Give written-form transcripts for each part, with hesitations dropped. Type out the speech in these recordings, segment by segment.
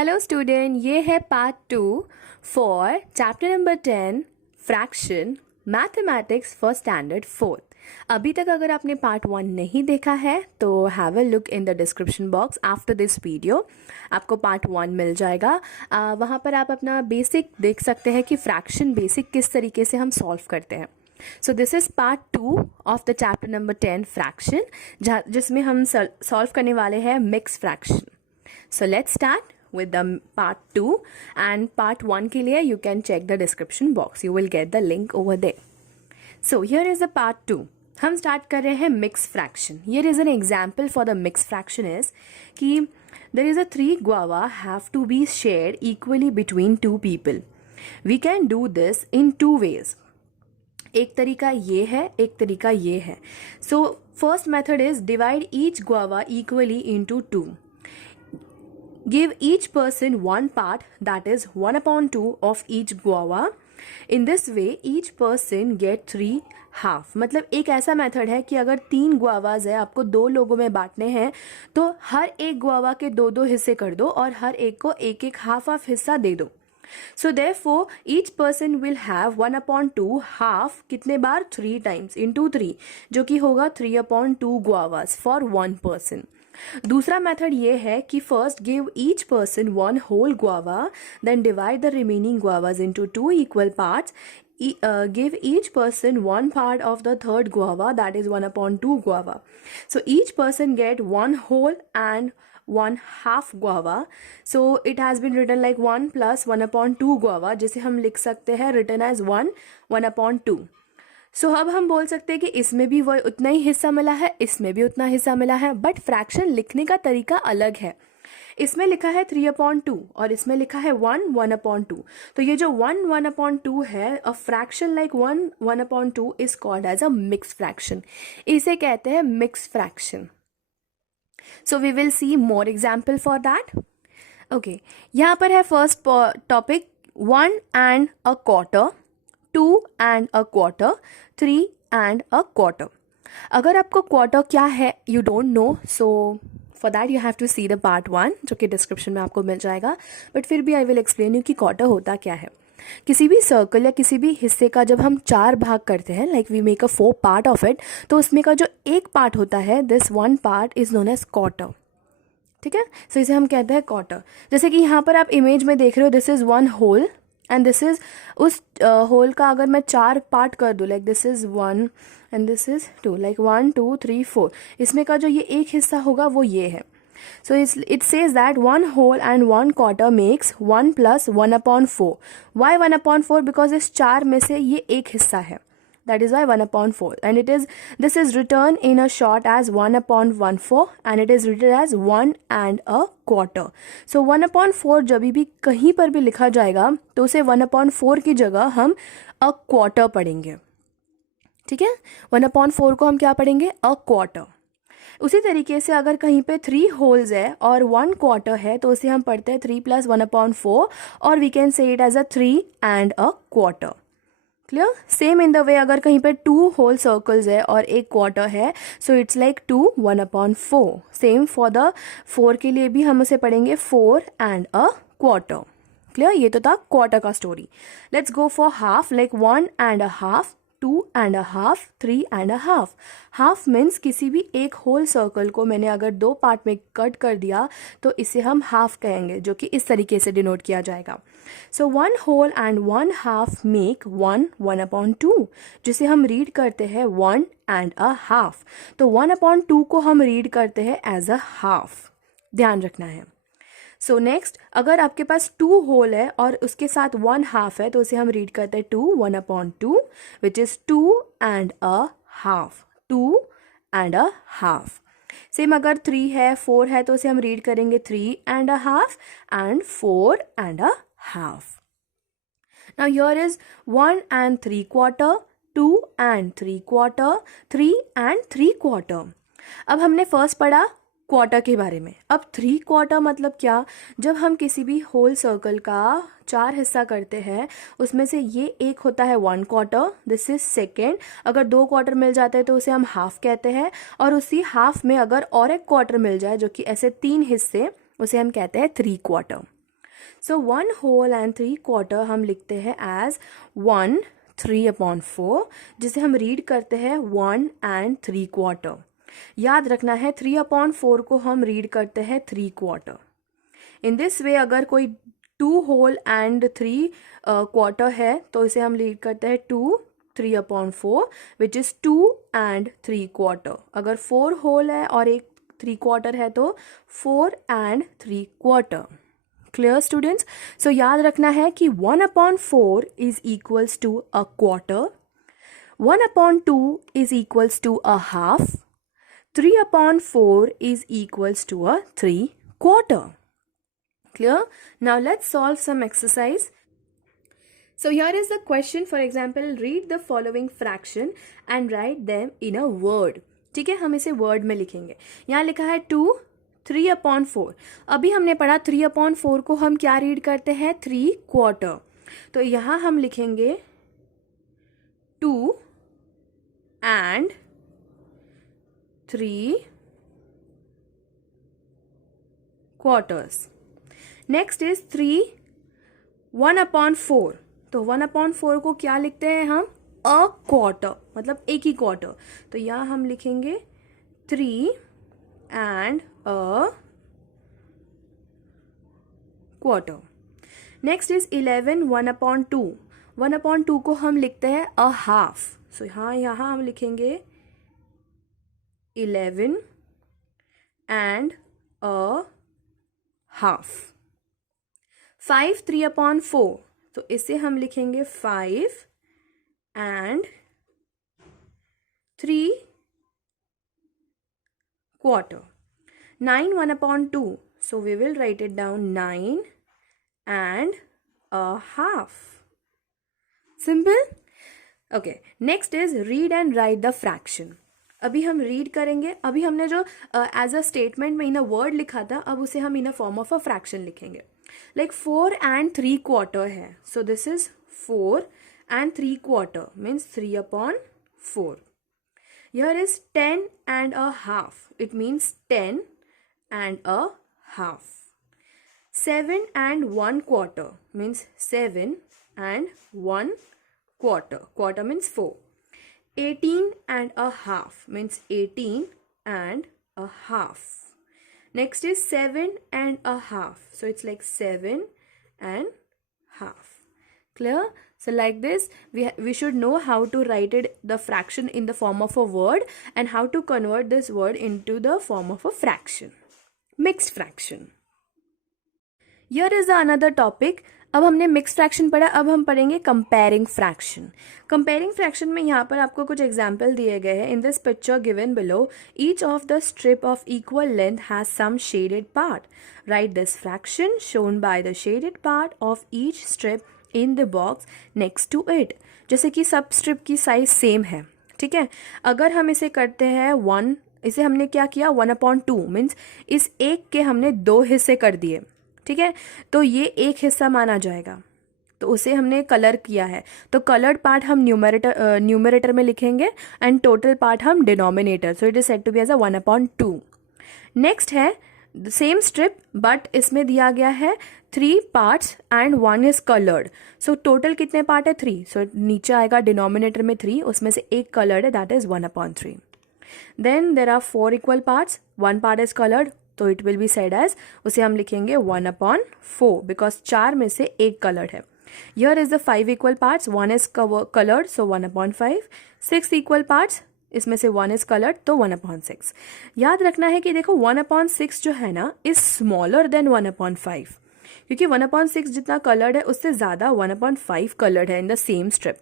Hello student, ये है part 2 for chapter number 10 fraction mathematics for standard 4th। अभी तक अगर आपने पार्ट 1 नहीं देखा है तो have a look in the description box after this video. आपको पार्ट 1 मिल जाएगा। वहाँ पर आप अपना बेसिक देख सकते हैं कि फ्रैक्शन बेसिक किस तरीके से हम सॉल्व करते हैं। सो this is part 2 of the chapter number 10 fraction, जिसमें हम सॉल्व करने वाले हैं mix fraction. So let's start with the part 2 and part 1 के लिए you can check the description box, you will get the link over there. So here is the part 2. हम start कर रहे हैं mixed fraction. Here is an example for the mixed fraction is कि there is a 3 guava have to be shared equally between 2 people. We can do this in 2 ways. एक तरीका ये है, एक तरीका ये है. So first method is divide each guava equally into 2. Give each person one part, that is 1/2 of each guava. In this way each person get 3 half. मतलब एक ऐसा मेथड है कि अगर 3 गुआवाज है, आपको 2 लोगों में बांटने हैं, तो हर एक गुआवा के 2-2 हिस्से कर दो और हर एक को 1-1 हाफ हिस्सा दे दो. So therefore each person will have 1/2 half कितने बार 3 times into 3, जो कि होगा 3/2 guavas for one person. दूसरा मेथड ये है कि first give each person 1 whole guava, then divide the remaining guavas into 2 equal parts. Give each person 1 part of the third guava, that is 1/2 guava. So each person get 1 whole and 1 half guava. So it has been written like 1 plus 1/2 guava, जिसे हम लिख सकते हैं written as 1/2. सो अब हम बोल सकते हैं कि इसमें भी वो उतना ही हिस्सा मिला है, इसमें भी उतना हिस्सा मिला है, बट फ्रैक्शन लिखने का तरीका अलग है. इसमें लिखा है 3/2 और इसमें लिखा है 1/2. तो ये जो 1/2 है, a fraction like 1/2 is called as a mix fraction. इसे कहते हैं mix fraction. So we will see more example for that. Okay, यहाँ पर है first topic 1 and a quarter, 2 and a quarter, 3 and a quarter. अगर आपको quarter क्या है you don't know, so for that you have to see the part 1 जो कि description में आपको मिल जाएगा. बट फिर भी आई विल एक्सप्लेन यू कि क्वार्टर होता क्या है. किसी भी सर्कल या किसी भी हिस्से का जब हम 4 भाग करते हैं, like we make a 4 part of it, तो उसमें का जो एक पार्ट होता है, this 1 part is known as quarter. ठीक है, सो इसे हम कहते हैं क्वार्टर. जैसे कि यहाँ पर आप इमेज में देख रहे हो, this is 1 whole and this is उस होल का अगर मैं 4 पार्ट कर दूँ, like this is 1 and this is 2, like 1 2 3 4, इसमें का जो ये एक हिस्सा होगा वो ये है. So it says that 1 whole and 1 quarter makes 1 plus 1/4. Why 1/4? Because इस 4 में से ये एक हिस्सा है, that is why 1/4. And this is written in a short as 1/14 and it is written as 1 and a quarter. So 1/4 जब भी कहीं पर भी लिखा जाएगा तो उसे 1/4 की जगह हम a quarter पढ़ेंगे. ठीक है, 1/4 को हम क्या पढ़ेंगे? a quarter. उसी तरीके से अगर कहीं पे 3 होल्स है और 1 क्वार्टर है तो उसे हम पढ़ते हैं 3 plus 1/4 और we can say it as a 3 and a quarter. Clear? Same in the way अगर कहीं पे 2 होल सर्कल्स है और एक क्वार्टर है, so it's like 2 1/4. Same for the 4 के लिए भी हम उसे पढ़ेंगे 4 and a quarter. क्लियर? ये तो था क्वार्टर का story. Let's go for half, like 1 and a half, 2 and a half, 3 and a half. Half means किसी भी एक होल सर्कल को मैंने अगर 2 पार्ट में कट कर दिया तो इसे हम हाफ कहेंगे, जो कि इस तरीके से डिनोट किया जाएगा. सो 1 होल एंड 1 हाफ मेक 1/2, जिसे हम रीड करते हैं 1 and a half. तो 1/2 को हम रीड करते हैं एज अ हाफ. ध्यान रखना है. सो नेक्स्ट, अगर आपके पास 2 होल है और उसके साथ 1 हाफ है तो उसे हम रीड करते हैं 2 1/2, which is 2 and a half. 2 and a half. Same अगर 3 है 4 है तो उसे हम रीड करेंगे 3 and a half and 4 and a half. Now here is 1 and 3 quarter, 2 and 3 quarter, 3 and 3 quarter. अब हमने फर्स्ट पढ़ा क्वार्टर के बारे में. अब 3 क्वार्टर मतलब क्या? जब हम किसी भी होल सर्कल का 4 हिस्सा करते हैं, उसमें से ये एक होता है 1 क्वार्टर, दिस इज सेकेंड. अगर 2 क्वार्टर मिल जाते हैं तो उसे हम हाफ कहते हैं, और उसी हाफ में अगर और एक क्वार्टर मिल जाए जो कि ऐसे 3 हिस्से, उसे हम कहते हैं 3 क्वार्टर. सो 1 होल एंड 3/4 हम लिखते हैं एज 1 3/4, जिसे हम रीड करते हैं 1 and 3/4. याद रखना है 3/4 को हम रीड करते हैं 3/4. इन दिस वे अगर कोई 2 होल एंड 3/4 है तो इसे हम रीड करते हैं 2 3/4, विच इज 2 and 3/4. अगर 4 होल है और एक 3/4 है तो 4 and 3/4. Clear students? सो याद रखना है कि 1/4 is equals to a quarter, 1/2 is equals to a half, 3/4 is equals to a 3/4. Clear? Now let's solve some exercise. So here is the question. For example, read the following fraction and write them in a word. ठीक है, हम इसे word में लिखेंगे. यहाँ लिखा है 2 3/4. अभी हमने पढ़ा 3/4 को हम क्या रीड करते हैं 3/4. तो यहाँ हम लिखेंगे 2 and 3/4. Next is 3 1/4. तो 1/4 को क्या लिखते हैं हम अ क्वार्टर, मतलब एक ही क्वार्टर. तो यहाँ हम लिखेंगे 3 and a quarter. Next is 11 1/2. 1/2 को हम लिखते हैं अ हाफ. सो यहाँ हम लिखेंगे 11 and a half. 5 3/4. तो इसे हम लिखेंगे 5 and 3/4. 9 1/2. So we will write it down 9 and a half. Simple? Okay. Next is read and write the fraction. अभी हम रीड करेंगे. अभी हमने जो एज अ स्टेटमेंट में इन अ वर्ड लिखा था, अब उसे हम in a form of a fraction लिखेंगे. लाइक 4 and 3/4 है. So this is 4 and 3/4 means 3/4. Here is 10 and a half. It means 10 and a half. 7 and 1/4 means 7 and 1/4. Quarter means 4. 18 and a half means 18 and a half. Next is 7 and a half. So it's like 7 and half. Clear? So like this, we should know how to write it, the fraction in the form of a word, and how to convert this word into the form of a fraction. Mixed fraction. Here is another topic. अब हमने mix fraction पढ़ा, अब हम पढ़ेंगे comparing fraction. Comparing fraction में यहाँ पर आपको कुछ एग्जाम्पल दिए गए हैं. In this picture given below, each of the strip of equal length has some shaded part. Right this fraction shown by the shaded part of each strip in the box next to it. जैसे कि सब strip की size same है. ठीक है, अगर हम इसे करते हैं 1, इसे हमने क्या किया 1/2 मीन्स इस एक के हमने 2 हिस्से कर दिए. ठीक है, तो ये एक हिस्सा माना जाएगा, तो उसे हमने कलर किया है. तो कलर्ड पार्ट हम न्यूमरेटर में लिखेंगे एंड टोटल पार्ट हम denominator. So it is said to be as a 1/2. Next है सेम स्ट्रिप, बट इसमें दिया गया है 3 parts and 1 is coloured. So total कितने पार्ट है 3. सो नीचे आएगा डिनोमिनेटर में 3, उसमें से एक कलर्ड है, that is 1/3. Then there are 4 equal parts, 1 part is coloured, तो it will be said as, उसे हम लिखेंगे 1/4 बिकॉज 4 में से एक कलर्ड है. Here is the 5 equal parts, 1 is colored, so 1/5. 6 equal parts, इसमें से 1 is colored, तो 1/6. याद रखना है कि देखो 1/6 जो है ना is smaller than 1/5, क्योंकि 1/6 जितना colored है उससे ज़्यादा 1/5 colored है in the same strip.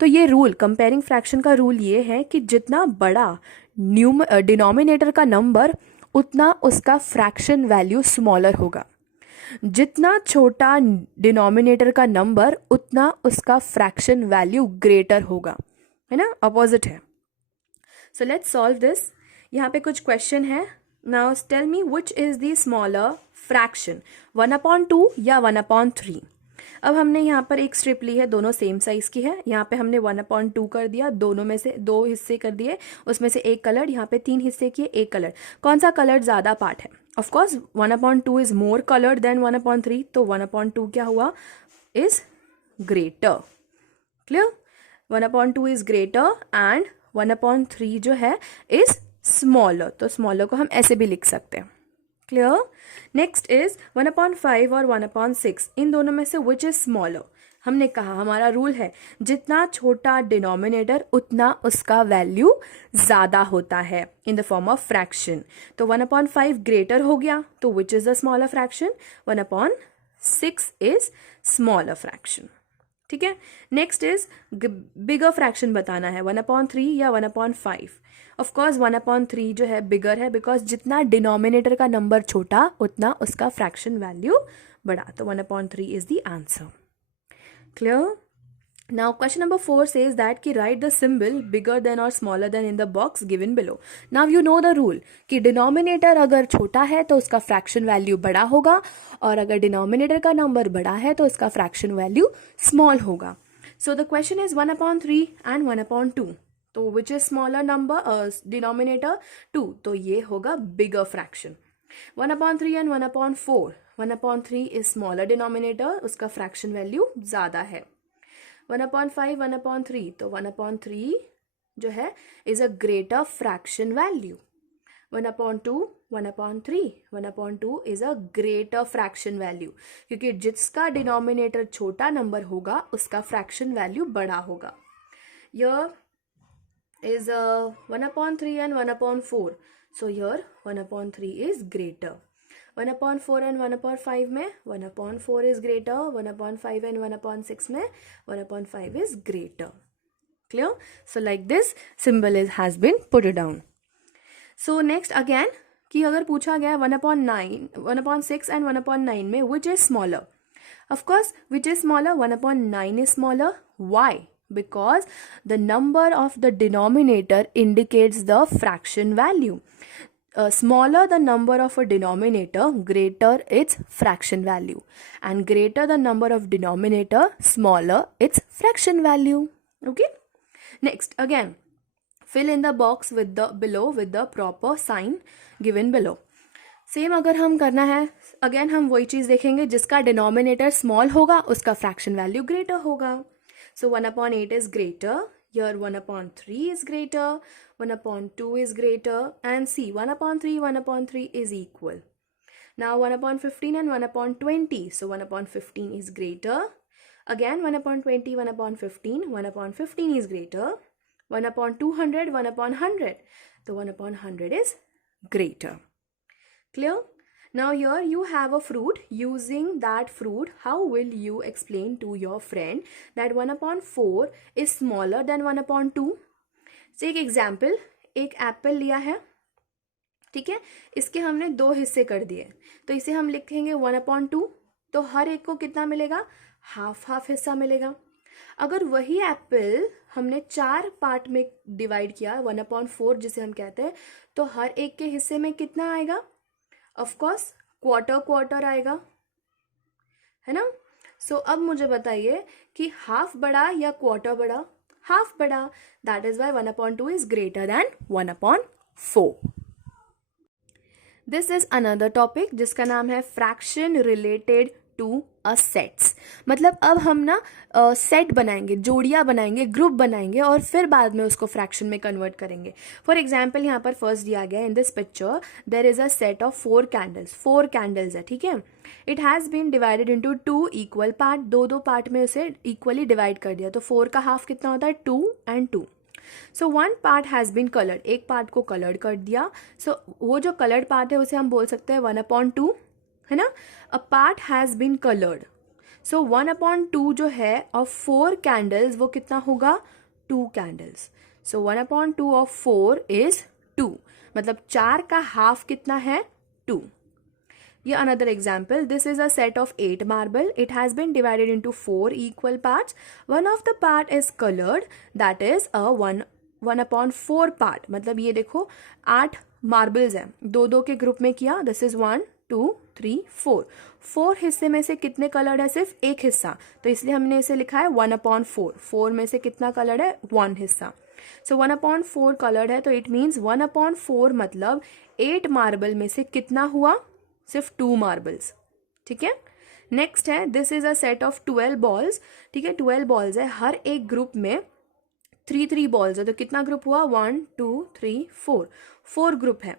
तो ये रूल, कंपेयरिंग फ्रैक्शन का रूल ये है कि जितना बड़ा डिनोमिनेटर का नंबर उतना उसका फ्रैक्शन वैल्यू स्मॉलर होगा. जितना छोटा डिनोमिनेटर का नंबर उतना उसका फ्रैक्शन वैल्यू ग्रेटर होगा, है ना, अपोजिट है. So let's solve this. यहाँ पे कुछ क्वेश्चन है. Now tell me which is the smaller fraction, 1/2 या 1/3. अब हमने यहाँ पर एक स्ट्रिप ली है, दोनों सेम साइज की है. यहाँ पे हमने 1/2 कर दिया, दोनों में से 2 हिस्से कर दिए, उसमें से एक कलर, यहाँ पे 3 हिस्से किए, एक कलर. कौन सा कलर ज़्यादा पार्ट है. Of course 1/2 is more coloured than 1/3, तो 1/2 क्या हुआ, is greater. Clear. 1/2 is greater and 1/3 जो है इज स्मॉलर. तो स्मॉलर को हम ऐसे भी लिख सकते हैं. क्लियर. नेक्स्ट इज 1/5 और 1/6. इन दोनों में से विच इज स्मॉलर. हमने कहा हमारा रूल है जितना छोटा डिनोमिनेटर उतना उसका वैल्यू ज्यादा होता है in the form of fraction. तो 1/5 ग्रेटर हो गया, तो विच is the smaller fraction. 1/6 is smaller fraction. ठीक है. नेक्स्ट इज बिगर फ्रैक्शन बताना है, 1/3 या 1/5. ऑफ कोर्स 1/3 जो है बिगर है, बिकॉज जितना डिनोमिनेटर का नंबर छोटा उतना उसका फ्रैक्शन वैल्यू बड़ा. तो 1/3 is the answer. Clear? Now question number 4 says that कि write the symbol bigger than or smaller than in the box given below. Now you know the rule कि denominator अगर छोटा है तो उसका fraction value बड़ा होगा, और अगर denominator का number बड़ा है तो उसका fraction value small होगा. So the question is 1/3 and 1/2. तो which is smaller number denominator 2, तो ये होगा bigger fraction. 1/3 and 1/4. 1/3 is smaller denominator, उसका fraction value ज़्यादा है. 1/5 1/3, तो 1/3 जो है is a greater fraction value. 1/2 1/3, 1/2 is a greater fraction value, क्योंकि जिसका denominator छोटा नंबर होगा उसका fraction value बड़ा होगा. Here is 1/3 and 1/4. So here 1/3 is greater. 1/4 and 1/5 में 1/4 is greater. 1/5 and 1/6 में 1/5 is greater. Clear? So like this symbol has been put down. So next again कि अगर पूछा गया 1/6 and 1/9 में which is smaller. Of course which is smaller, 1/9 is smaller. Why? Because the number of the denominator indicates the fraction value. Smaller the number of a denominator, greater its fraction value, and greater the number of denominator, smaller its fraction value. Okay. Next again fill in the box with the below with the proper sign given below. Same अगर हम करना है, again हम वही चीज देखेंगे, जिसका denominator small होगा उसका फ्रैक्शन वैल्यू ग्रेटर होगा. So 1/8 is greater. Here 1/3 is greater. 1/2 is greater. And see 1/3 1/3 is equal. Now 1/15 and 1/20. So 1/15 is greater. Again 1/20 1/15. 1/15 is greater. 1/200 1/100. So 1/100 is greater. Clear? Now here you have a fruit. Using that fruit, how will you explain to your friend that 1/4 is smaller than 1/2? से एक example, एक Apple लिया है, ठीक है, इसके हमने 2 हिस्से कर दिए, तो इसे हम लिखेंगे 1/2. तो हर एक को कितना मिलेगा, हाफ हिस्सा मिलेगा. अगर वही एप्पल हमने 4 पार्ट में डिवाइड किया 1/4 जिसे हम कहते हैं, तो हर एक के हिस्से में कितना आएगा, ऑफ कोर्स क्वार्टर आएगा, है ना. सो अब मुझे बताइए कि हाफ बड़ा या क्वार्टर बड़ा, हाफ बड़ा. That is why 1/2 is greater than 1/4. This is another topic जिसका नाम है fraction related to a sets. मतलब अब हम ना सेट बनाएंगे, जोड़ियाँ बनाएंगे, ग्रुप बनाएंगे और फिर बाद में उसको फ्रैक्शन में कन्वर्ट करेंगे. फॉर एग्जाम्पल यहाँ पर फर्स्ट दिया गया in this picture there is a set of 4 candles. 4 candles है, ठीक है. It has been divided into 2 equal part. 2 part में उसे इक्वली डिवाइड कर दिया, तो 4 का हाफ कितना होता है, 2 and 2. So 1 part has been coloured. एक पार्ट को कलर्ड कर दिया. सो वो जो कलर्ड पार्ट है उसे हम बोल सकते हैं 1/2, है ना. A part has been coloured. So 1/2 जो है ऑफ 4 कैंडल्स वो कितना होगा, 2 कैंडल्स. So 1/2 of 4 is 2. मतलब 4 का हाफ कितना है, 2. ये another example, this is a set of 8 marble. It has been divided into 4 equal parts. One of the part is coloured, that is a 1/4 part. मतलब ये देखो 8 मार्बल्स हैं, 2 के ग्रुप में किया. This is 1 2 3 4. 4 हिस्से में से कितने कलर्ड है, सिर्फ एक हिस्सा, तो इसलिए हमने इसे लिखा है 1/4. 4 में से कितना कलर्ड है, 1 हिस्सा. सो 1/4 कलर्ड है, तो इट मीन्स 1/4 मतलब 8 मार्बल में से कितना हुआ, सिर्फ 2 मार्बल्स। ठीक है, नेक्स्ट है this is a set of 12 balls. ठीक है, 12 बॉल्स है, हर एक ग्रुप में 3 बॉल्स है, तो कितना ग्रुप हुआ, 1 2 3 4, 4 ग्रुप है,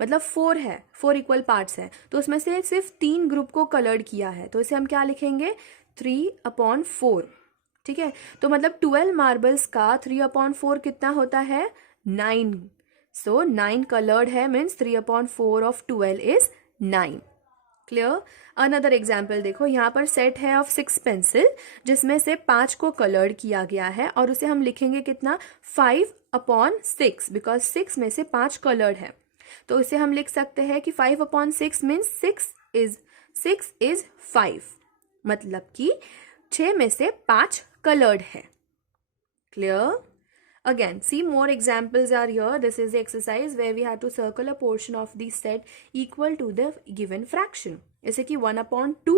मतलब 4 है, 4 इक्वल पार्ट्स हैं, तो उसमें से सिर्फ 3 ग्रुप को कलर्ड किया है, तो इसे हम क्या लिखेंगे, 3/4। ठीक है, तो मतलब 12 मार्बल्स का 3/4 कितना होता है, 9। सो 9 कलर्ड है, means 3/4 of 12 is 9। Clear. Another example देखो, यहाँ पर सेट है ऑफ 6 पेंसिल, जिसमें से 5 को कलर्ड किया गया है, और उसे हम लिखेंगे कितना, 5/6, बिकॉज 6 में से 5 कलर्ड है, तो इसे हम लिख सकते हैं कि 5/6 मीन्स 6 इज 5, मतलब कि 6 में से 5 colored है। Clear? Again, see more examples are here. This is the exercise where we have to circle a portion of the set equal to the given fraction. जैसे कि 1/2।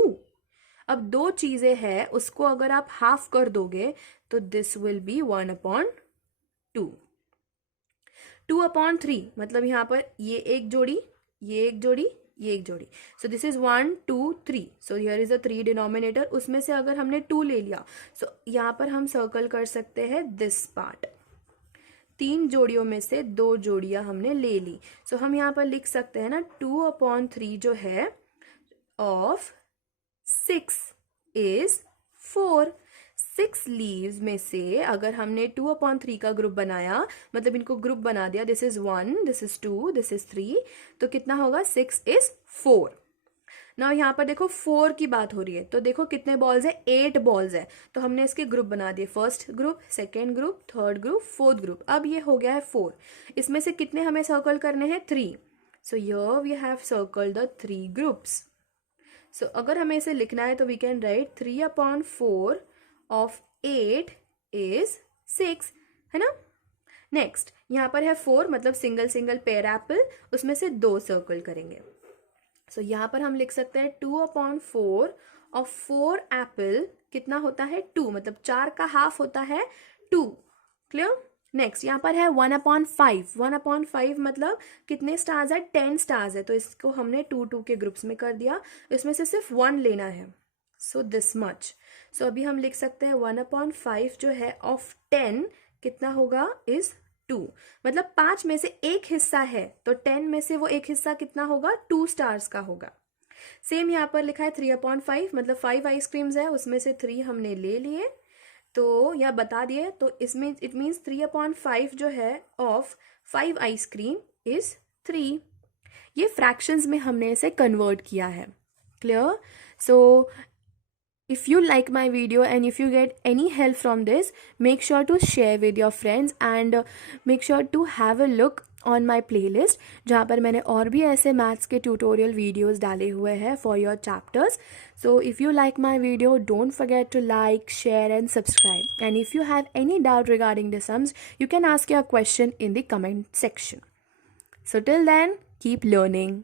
अब 2 चीजें हैं, उसको अगर आप हाफ कर दोगे तो this will be 1/2। 2/3 मतलब यहाँ पर ये एक जोड़ी, ये एक जोड़ी, ये एक जोड़ी, सो this is 1 2 3, so here is a 3 denominator, उसमें से अगर हमने 2 ले लिया, सो यहाँ पर हम सर्कल कर सकते हैं दिस पार्ट। 3 जोड़ियों में से 2 जोड़ियां हमने ले ली, सो हम यहाँ पर लिख सकते हैं ना, 2/3 जो है ऑफ 6 इज 4। 6 लीव्स में से अगर हमने 2/3 का ग्रुप बनाया, मतलब इनको ग्रुप बना दिया, this is 1, this is 2, this is 3, तो कितना होगा, 6 इज 4। ना यहाँ पर देखो 4 की बात हो रही है, तो देखो कितने बॉल्स है, 8 बॉल्स है, तो हमने इसके ग्रुप बना दिए, first group, second group, third group, fourth group. अब ये हो गया है 4, इसमें से कितने हमें सर्कल करने हैं, 3, so here we have circled the 3 groups. So अगर हमें इसे लिखना है तो we can write 3/4 of 8 is 6, है ना। नेक्स्ट यहाँ पर है 4, मतलब सिंगल सिंगल पेयर एप्पल, उसमें से 2 सर्कल करेंगे, सो यहाँ पर हम लिख सकते हैं 2/4 ऑफ 4 एप्पल कितना होता है, 2, मतलब 4 का हाफ होता है 2। क्लियर। नेक्स्ट यहाँ पर है 1/5, 1/5 मतलब कितने स्टार्स है, 10 स्टार्स है, तो इसको हमने 2 के ग्रुप्स में कर दिया, इसमें से सिर्फ 1 लेना है, सो दिस मच। सो अभी हम लिख सकते हैं 1/5 जो है ऑफ 10 कितना होगा, इज 2, मतलब 5 में से एक हिस्सा है, तो 10 में से वो एक हिस्सा कितना होगा, 2 स्टार्स का होगा। सेम यहाँ पर लिखा है 3/5, मतलब 5 आइसक्रीम्स है, उसमें से 3 हमने ले लिए, तो या बता दिए, तो इसमें इट मीन्स 3/5 जो है ऑफ 5 आइसक्रीम इज 3। ये फ्रैक्शंस में हमने इसे कन्वर्ट किया है। Clear. So if you like my video and if you get any help from this, make sure to share with your friends and make sure to have a look on my playlist, जहाँ पर मैंने और भी ऐसे maths के tutorial videos डाले हुए हैं for your chapters. So if you like my video, don't forget to like, share and subscribe. And if you have any doubt regarding the sums, you can ask your question in the comment section. So till then, keep learning.